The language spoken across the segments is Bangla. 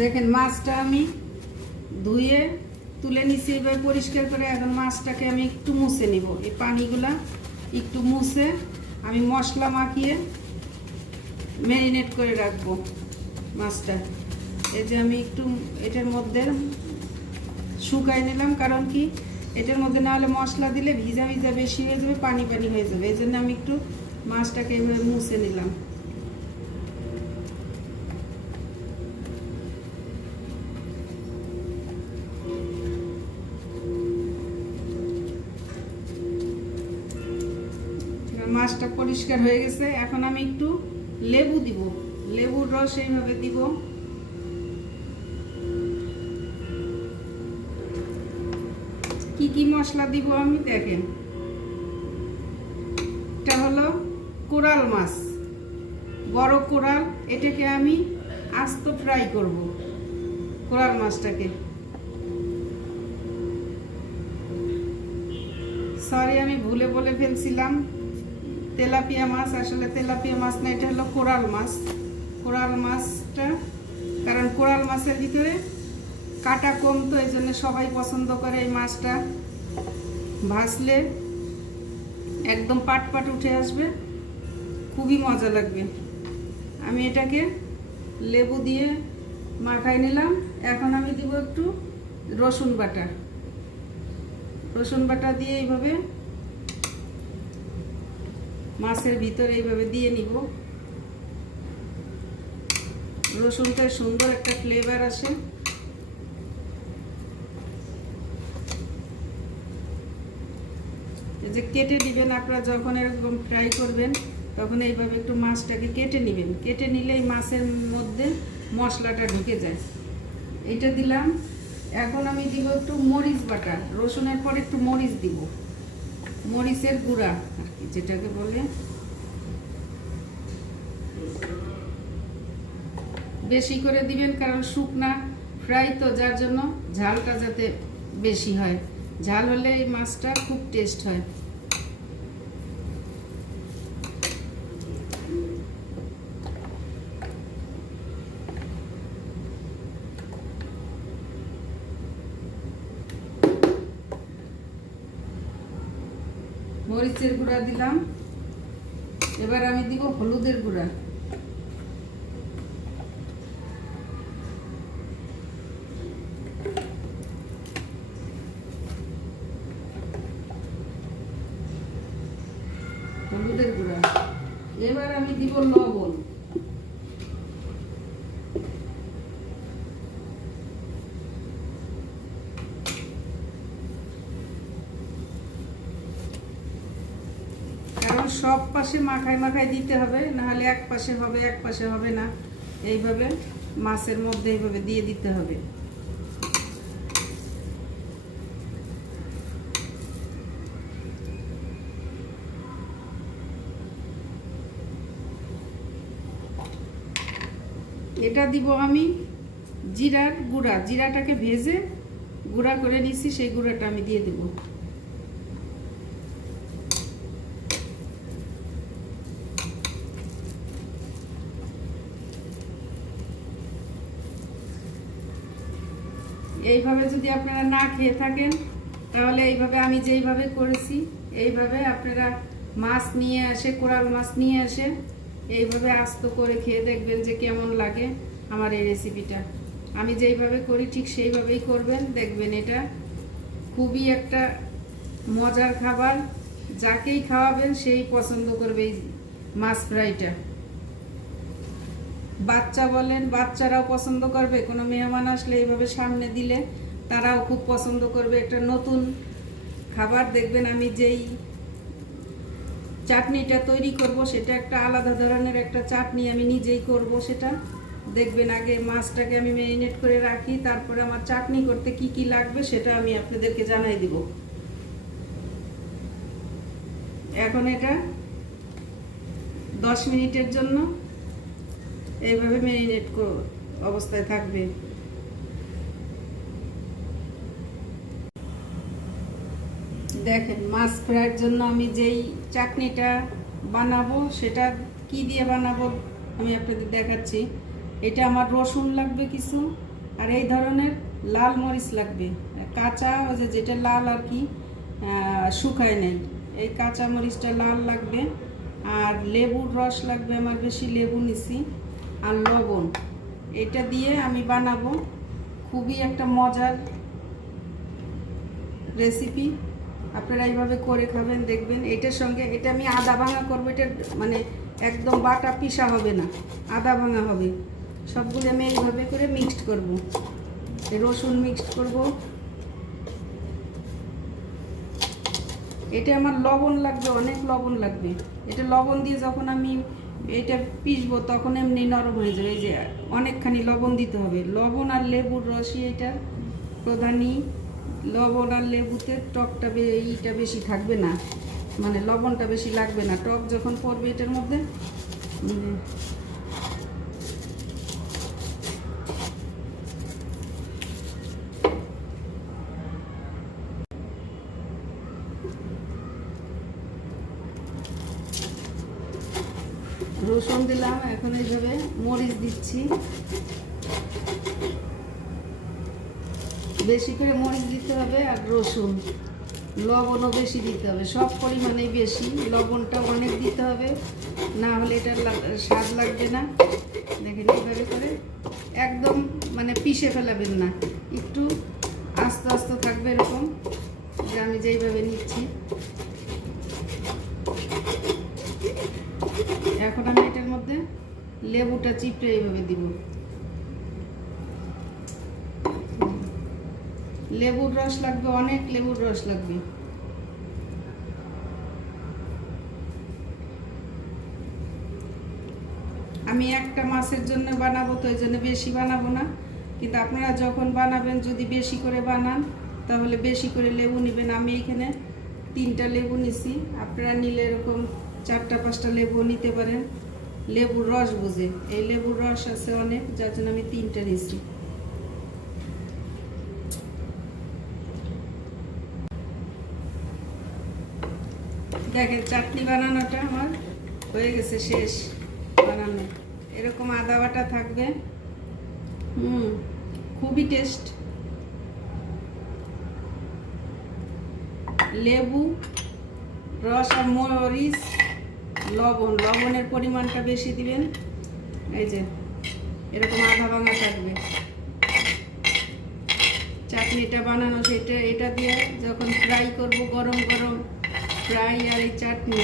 দেখেন মাছটা আমি ধুয়ে তুলে নিছি, এবার পরিষ্কার করে এখন মাছটাকে আমি একটু মুছে নিব। এই পানিগুলা একটু মুছে আমি মশলা মাখিয়ে ম্যারিনেট করে রাখবো মাছটা। এই যে আমি একটু এটার মধ্যে শুকাই নিলাম, কারণ কি এটার মধ্যে না হলে মশলা দিলে ভিজা ভিজা বেশি হয়ে যাবে, পানি পানি হয়ে যাবে। এই জন্য আমি একটু মাছটাকে এভাবে মুছে নিলাম। মাছটা পরিষ্কার হয়ে গেছে, এখন আমি একটু লেবু দিব, লেবুর রস এইভাবে দিব। কি কি মশলা দিব আমি দেখেন। এটা হলো কোরাল মাছ, বড় কোরাল, এটাকে আমি আস্ত ফ্রাই করব। কোরাল মাছটাকে, সরি আমি ভুলে বলে ফেলছিলাম তেলাপিয়া মাছ, আসলে তেলাপিয়া মাছ না, এটা হলো কোরাল মাছ। কোরাল মাছটা, কারণ কোরাল মাছের ভিতরে কাটা কম, তো এই জন্য সবাই পছন্দ করে এই মাছটা। ভাজলে একদম পাট পাট উঠে আসবে, খুবই মজা লাগবে। আমি এটাকে লেবু দিয়ে মাখাই নিলাম। এখন আমি দিব একটু রসুন বাটা। রসুন বাটা দিয়ে এইভাবে মাছের ভিতরে এইভাবে দিয়ে নিব। রসুনটার সুন্দর একটা ফ্লেভার আসে। এই যে কেটে দিবেন আপনারা যখন এরকম ফ্রাই করবেন, তখন এইভাবে একটু মাছটাকে কেটে নেবেন। কেটে নিলে এই মাছের মধ্যে মশলাটা ঢুকে যায়। এটা দিলাম। এখন আমি দিব একটু মরিচ বাটা। রসুনের পর একটু মরিচ দিব, মরিচের গুঁড়া আর কি যেটাকে বলে। বেশি করে দিবেন, কারণ শুকনা ফ্রাই তো, যার জন্য ঝালটা যাতে বেশি হয়। ঝাল হলে এই মাছটা খুব টেস্ট হয়। মরিচের গুঁড়া দিলাম। এবার আমি দিব হলুদের গুঁড়া। হলুদের গুঁড়া। এবার আমি দিব লবণ। কারণ সব পাশে মাখায় মাখায় দিতে হবে, নাহলে এক পাশে হবে এক পাশে হবে না। এইভাবে মাছের মধ্যে এইভাবে দিয়ে দিতে হবে। এটা দিব আমি জিরার গুঁড়া। জিরাটাকে ভেজে গুঁড়া করে নিছি, সেই গুঁড়াটা আমি দিয়ে দেব। এইভাবে যদি আপনারা না খেয়ে থাকেন, তাহলে এইভাবে আমি যেইভাবে করেছি এইভাবে আপনারা মাছ নিয়ে আসে, কোরাল মাছ নিয়ে আসে, এইভাবে আস্ত করে খেয়ে দেখবেন যে কেমন লাগে আমার এই রেসিপিটা। আমি যেইভাবে করি ঠিক সেইভাবেই করবেন, দেখবেন এটা খুবই একটা মজার খাবার। যাকেই খাওয়াবেন সেই পছন্দ করবে এই মাছ ফ্রাইটা। বাচ্চা বলেন, বাচ্চারাও পছন্দ করবে। কোনো মেহমান আসলে এইভাবে সামনে দিলে তারাও খুব পছন্দ করবে। একটা নতুন খাবার। দেখবেন আমি যেই চাটনিটা তৈরি করব সেটা একটা আলাদা ধরনের একটা চাটনি, আমি নিজেই করব সেটা। দেখবেন আগে মাছটাকে আমি ম্যারিনেট করে রাখি, তারপরে আমার চাটনি করতে কি কি লাগবে সেটা আমি আপনাদেরকে জানাই দিব। এখন এটা 10 মিনিটের জন্য এইভাবে ম্যারিনেট অবস্থায় থাকবে। দেখেন মাছ ফ্রাইয়ের জন্য আমি যেই চাটনিটা বানাবো সেটা কি দিয়ে বানাবো আমি আপনাদের দেখাচ্ছি। এটা আমার রসুন লাগবে কিছু, আর এই ধরনের লাল মরিচ লাগবে, কাঁচা ওই যে যেটা লাল আর কি, শুকায় নেই, এই কাঁচা মরিচটা লাল লাগবে। আর লেবুর রস লাগবে, আমার বেশি লেবু নিছি, আর লবণ। এটা দিয়ে আমি বানাবো খুবই একটা মজার রেসিপি। আপনারা এইভাবে করে খাবেন, দেখবেন। এটার সঙ্গে এটা আমি আদা ভাঙা করবো, এটা মানে একদম বাটা পিসা হবে না, আদা ভাঙা হবে। সবগুলো আমি এইভাবে করে মিক্সড করব, রসুন মিক্সড করব। এটা আমার লবণ লাগবে, অনেক লবণ লাগবে। এটা লবণ দিয়ে যখন আমি এটা পিসবো তখন এমনি নরম হয়ে যাবে। এই যে অনেকখানি লবণ দিতে হবে, লবণ আর লেবুর রসই এটার প্রধানই। লবণ আর লেবুতে টকটা এইটা বেশি থাকবে না, মানে লবণটা বেশি লাগবে না। টক যখন পড়বে এটার মধ্যে, রসুন দিলাম, এখন এইভাবে মরিচ দিচ্ছি, বেশি করে মরিচ দিতে হবে। আর রসুন, লবণও বেশি দিতে হবে, সব পরিমাণেই বেশি। লবণটা অনেক দিতে হবে, না হলে এটার স্বাদ লাগবে না। দেখেন এইভাবে করে একদম মানে পিষে ফেলাবেন না, একটু আস্তে আস্তে থাকবে, এরকম যে আমি যেইভাবে নিচ্ছি। এখন আমি এটার মধ্যে লেবুটা চিপড়ে এইভাবে দিব, লেবুর রস লাগবে, অনেক লেবুর রস লাগবে। আমি একটা মাছের জন্য বানাবো, তো এই জন্য বেশি বানাবো না, কিন্তু আপনারা যখন বানাবেন যদি বেশি করে বানান তাহলে বেশি করে লেবু নেবেন। আমি এখানে 3টা লেবু নিছি, আপনারা নিলে এরকম 4টা 5টা লেবু নিতে পারেন, লেবুর রস বুঝে। এই লেবুর রস আছে অনেক, যার জন্য আমি 3টা নিছি। দেখেন চাটনি বানানোটা আমার হয়ে গেছে, শেষ বানানো। এরকম আদা বাটা থাকবে, খুবই টেস্ট। লেবু রস আর মরিচ, লবণ, লবণের পরিমাণটা বেশি দিবেন। এই যে এরকম আধা ভাঙা থাকবে। চাটনিটা বানানো সেটা, এটা দিয়ে যখন ফ্রাই করব, গরম গরম ফ্রাই আর এই চাটনি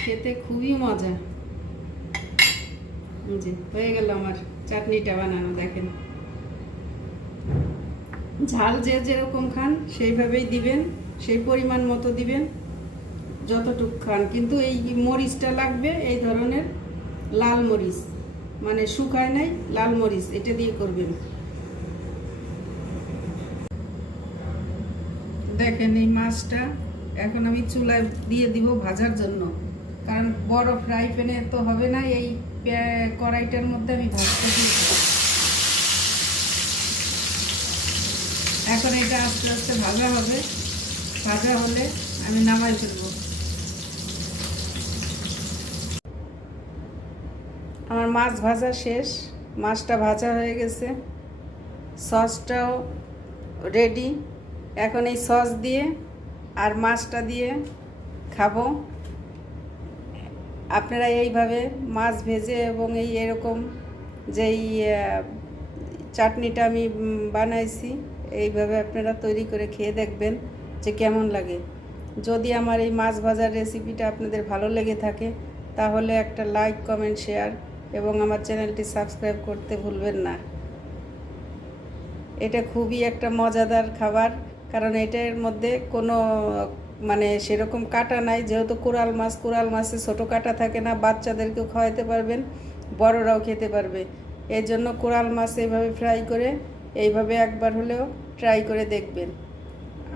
খেতে খুবই মজা। জি, হয়ে গেল আমার চাটনিটা বানানো। দেখেন ঝাল যে যেরকম খান সেইভাবেই দিবেন, সেই পরিমাণ মতো দিবেন যতটুকু খান। কিন্তু এই মরিচটা লাগবে এই ধরনের লাল মরিচ, মানে শুকায় নাই, লাল মরিচ, এটা দিয়ে করবেন। দেখেন এই মাছটা এখন আমি চুলায় দিয়ে দিব ভাজার জন্য, কারণ বড় ফ্রাই প্যানে তো হবে না, এই কড়াইটার মধ্যে আমি ভাজতে দিই। এখন এটা আস্তে আস্তে ভাজা হবে, ভাজা হলে আমি নামাই ফেলব। আমার মাছ ভাজা শেষ, মাছটা ভাজা হয়ে গেছে, সসটাও রেডি। এখন এই সস দিয়ে আর মাছটা দিয়ে খাবো। আপনারা এইভাবে মাছ ভেজে এবং এরকম যেই চাটনিটা আমি বানাইছি, এইভাবে আপনারা তৈরি করে খেয়ে দেখবেন যে কেমন লাগে। যদি আমার এই মাছ ভাজার রেসিপিটা আপনাদের ভালো লেগে থাকে তাহলে একটা লাইক, কমেন্ট, শেয়ার এবং আমার চ্যানেলটি সাবস্ক্রাইব করতে ভুলবেন না। এটা খুবই একটা মজাদার খাবার, কারণ এটার মধ্যে কোনো মানে সেরকম কাটা নাই, যেহেতু কোরাল মাছ, কোরাল মাছে ছোটো কাটা থাকে না, বাচ্চাদেরকেও খাওয়াতে পারবেন, বড়রাও খেতে পারবে। এই জন্য কোরাল মাছ এইভাবে ফ্রাই করে এইভাবে একবার হলেও ট্রাই করে দেখবেন।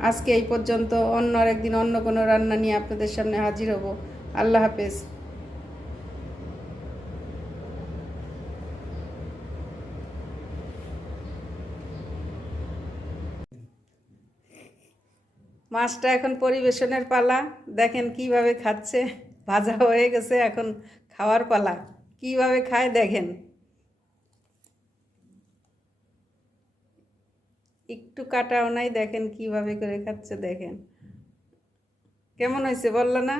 আজকে এই পর্যন্ত, অন্য আরেকদিন অন্য কোনো রান্না নিয়ে আপনাদের সামনে হাজির হব। আল্লাহ হাফেজ। মাছটা এখন পরিবেশনের পালা। দেখেন কিভাবে খাচ্ছে, ভাজা হয়ে গেছে, এখন খাওয়ার পালা। কিভাবে খায় দেখেন। একটু কাটাও নাই, দেখেন কিভাবে করে খাচ্ছে, দেখেন কেমন হয়েছে বললো না?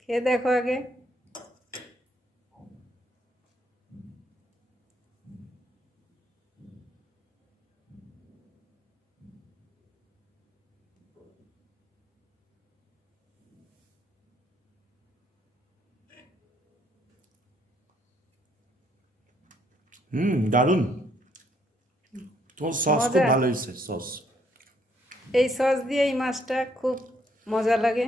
খেয়ে দেখো আগে। দারুণ। তোমার সস খুব মজা। ভালো হয়েছে, সস। এই সস দিয়ে এই মাছটা খুব মজা লাগে।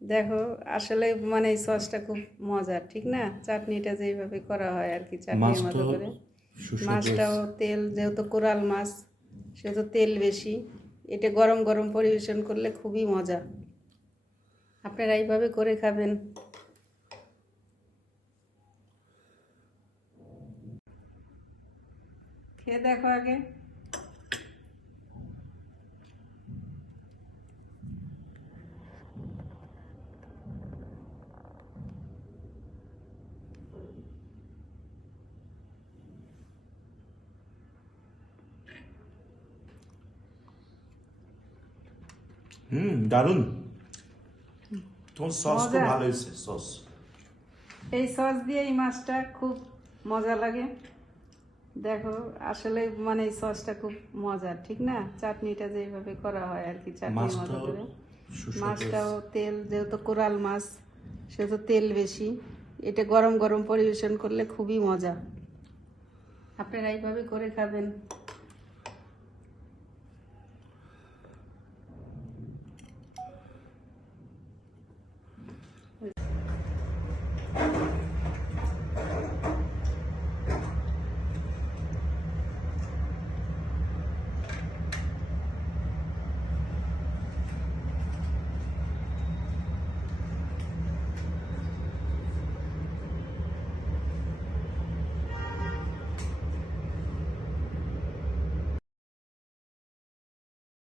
দেখো আসলে মানে এই সসটা খুব মজার, ঠিক না? চাটনিটা যেইভাবে করা হয় আর কি, চাটনির মাছ মতো তো করে। সুস্বাদু। মাছটাও তেল, যেহেতু কোরাল মাছ সেহেতু তেল বেশি। এটা গরম গরম পরিবেশন করলে খুবই মজা। আপনারা এইভাবে করে খাবেন। খেয়ে দেখো আগে। দারুণ। তোমার সস খুব মজা। ভালো হয়েছে, সস। এই সস দিয়ে এই মাছটা খুব মজা লাগে। দেখো আসলে মানে এই সসটা খুব মজার, ঠিক না? চাটনিটা যেইভাবে করা হয় আর কি, চাটনির মাছ মতো তো করে। সুস্বাদু। মাছটাও তেল, যেহেতু কোরাল মাছ সেহেতু তেল বেশি। এটা গরম গরম পরিবেশন করলে খুবই মজা। আপনারা এইভাবে করে খাবেন।